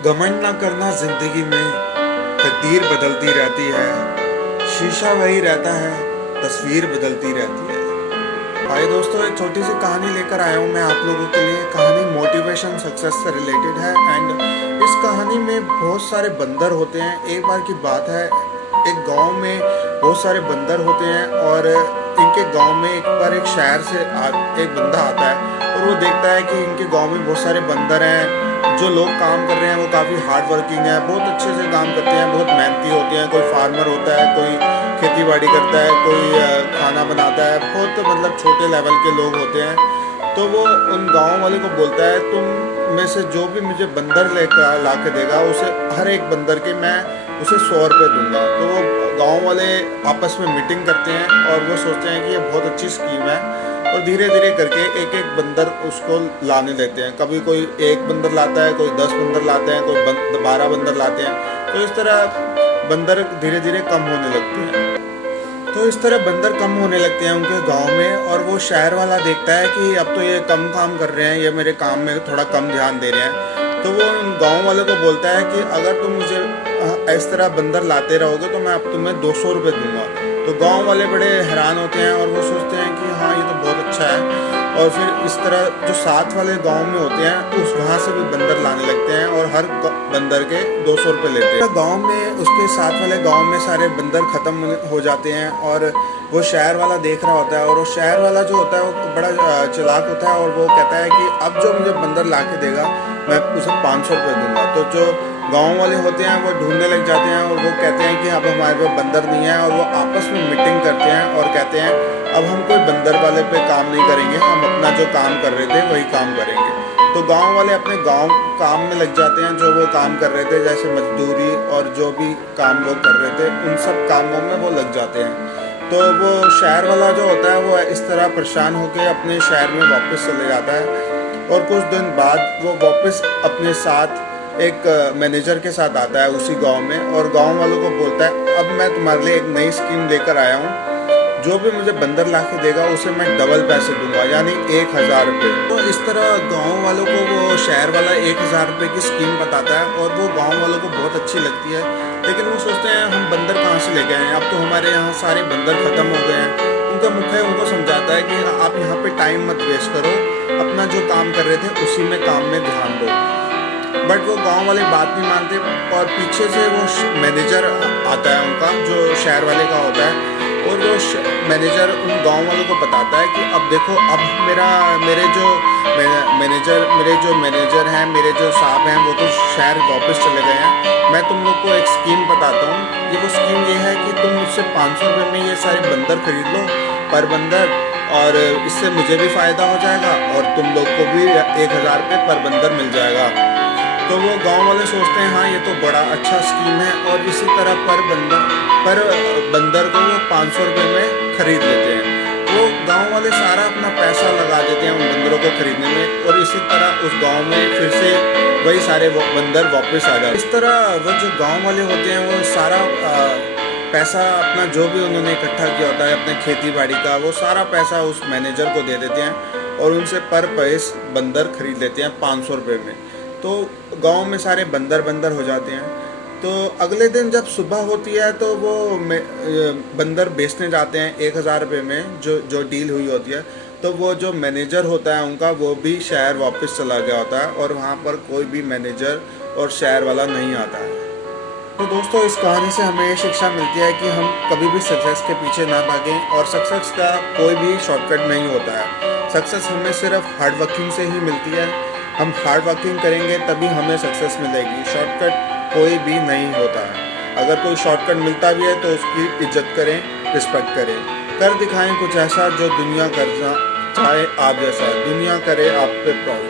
घमंड ना करना जिंदगी में, तकदीर बदलती रहती है। शीशा वही रहता है, तस्वीर बदलती रहती है। भाई दोस्तों, एक छोटी सी कहानी लेकर आया हूँ मैं आप लोगों के लिए। कहानी मोटिवेशन सक्सेस से रिलेटेड है एंड इस कहानी में बहुत सारे बंदर होते हैं। एक बार की बात है, एक गांव में बहुत सारे बंदर होते हैं और इनके गांव में एक बार एक शहर से एक बंदा आता है और वो देखता है कि इनके गांव में बहुत सारे बंदर हैं। जो लोग काम कर रहे हैं वो काफ़ी हार्ड वर्किंग है, बहुत अच्छे से काम करते हैं, बहुत मेहनती होते हैं। कोई फार्मर होता है, कोई खेती बाड़ी करता है, कोई खाना बनाता है, बहुत मतलब छोटे लेवल के लोग होते हैं। तो वो उन गांव वाले को बोलता है, तुम में से जो भी मुझे बंदर लेकर ला के देगा, उसे हर एक बंदर के मैं उसे 100 रुपये दूंगा। तो वो गांव वाले आपस में मीटिंग करते हैं और वो सोचते हैं कि ये बहुत अच्छी स्कीम है और धीरे धीरे करके एक एक बंदर उसको लाने लेते हैं। कभी कोई एक बंदर लाता है, कोई 10 बंदर लाते हैं, कोई 12 बंदर लाते हैं। तो इस तरह बंदर धीरे धीरे कम होने लगते हैं। तो इस तरह बंदर कम होने लगते हैं उनके गांव में और वो शहर वाला देखता है कि अब तो ये कम काम कर रहे हैं, ये मेरे काम में थोड़ा कम ध्यान दे रहे हैं। तो वो उन गांव वाले को बोलता है कि अगर तुम मुझे इस तरह बंदर लाते रहोगे तो मैं अब तुम्हें 200 रुपये दूंगा। तो गांव वाले बड़े हैरान होते हैं और वो सोचते हैं कि हाँ, ये तो बहुत अच्छा है। और फिर इस तरह जो साथ वाले गांव में होते हैं उस वहाँ से भी बंदर लाने लगते हैं और हर बंदर के 200 रुपये लेते हैं। गांव में उसके साथ वाले गांव में सारे बंदर ख़त्म हो जाते हैं और वो शहर वाला देख रहा होता है और वो शहर वाला जो होता है वो बड़ा चालाक होता है और वो कहता है कि अब जो मुझे बंदर ला के देगा मैं उसे 500 रुपये दूंगा। तो जो गांव वाले होते हैं वो ढूंढने लग जाते हैं और वो कहते हैं कि अब हमारे पास बंदर नहीं है और वो आपस में मीटिंग करते हैं और कहते हैं अब हम कोई बंदर वाले पे काम नहीं करेंगे, हम अपना जो काम कर रहे थे वही काम करेंगे। तो गांव वाले अपने गांव काम में लग जाते हैं, जो वो काम कर रहे थे जैसे मजदूरी और जो भी काम वो कर रहे थे उन सब कामों में वो लग जाते हैं। तो वो शहर वाला जो होता है वो इस तरह परेशान होकर अपने शहर में वापस चले जाता है और कुछ दिन बाद वो वापस अपने साथ एक मैनेजर के साथ आता है उसी गांव में और गांव वालों को बोलता है अब मैं तुम्हारे लिए एक नई स्कीम लेकर आया हूँ, जो भी मुझे बंदर ला के देगा उसे मैं डबल पैसे दूंगा, यानी 1000 रुपये। तो इस तरह गांव वालों को वो शहर वाला 1000 रुपये की स्कीम बताता है और वो गांव वालों को बहुत अच्छी लगती है। लेकिन वो सोचते हैं हम बंदर कहाँ से लेके आए, अब तो हमारे यहाँ सारे बंदर ख़त्म हो गए हैं। उनका मुखिया उनको समझाता है कि आप यहाँ पे टाइम मत वेस्ट करो, अपना जो काम कर रहे थे उसी में काम में ध्यान दो। बट वो गांव वाले बात नहीं मानते और पीछे से वो मैनेजर आता है उनका, जो शहर वाले का होता है, और वो मैनेजर उन गांव वालों को बताता है कि अब देखो, अब मेरे जो मैनेजर हैं, मेरे जो साहब हैं वो तो शहर वापस चले गए हैं। मैं तुम लोग को एक स्कीम बताता हूँ। ये वो स्कीम ये है कि तुम मुझसे 500 रुपये में ये सारे बंदर खरीद लो पर बंदर, और इससे मुझे भी फ़ायदा हो जाएगा और तुम लोग को भी 1000 रुपये पर बंदर मिल जाएगा। तो वो गांव वाले सोचते हैं हाँ, ये तो बड़ा अच्छा स्कीम है और इसी तरह पर बंदर को वो 500 रुपये में खरीद लेते हैं। वो गांव वाले सारा अपना पैसा लगा देते हैं उन बंदरों को खरीदने में और इसी तरह उस गांव में फिर से वही सारे बंदर वापस आ जाते हैं। इस तरह वो जो गांव वाले होते हैं वो सारा पैसा अपना जो भी उन्होंने इकट्ठा किया होता है अपने खेती बाड़ी का, वो सारा पैसा उस मैनेजर को दे देते हैं और उनसे पर पीस बंदर खरीद लेते हैं 500 रुपये में। तो गांव में सारे बंदर हो जाते हैं। तो अगले दिन जब सुबह होती है तो वो बंदर बेचने जाते हैं 1000 रुपये में, जो डील हुई होती है। तो वो जो मैनेजर होता है उनका, वो भी शहर वापस चला गया होता है और वहाँ पर कोई भी मैनेजर और शहर वाला नहीं आता है। तो दोस्तों, इस कहानी से हमें ये शिक्षा मिलती है कि हम कभी भी सक्सेस के पीछे ना भागें और सक्सेस का कोई भी शॉर्टकट नहीं होता है। सक्सेस हमें सिर्फ हार्ड वर्किंग से ही मिलती है। हम हार्ड वर्किंग करेंगे तभी हमें सक्सेस मिलेगी, शॉर्टकट कोई भी नहीं होता है। अगर कोई शॉर्टकट मिलता भी है तो उसकी इज्जत करें, रिस्पेक्ट करें, कर दिखाएं कुछ ऐसा जो दुनिया करना चाहे आप जैसा, दुनिया करे आप पे प्राउड।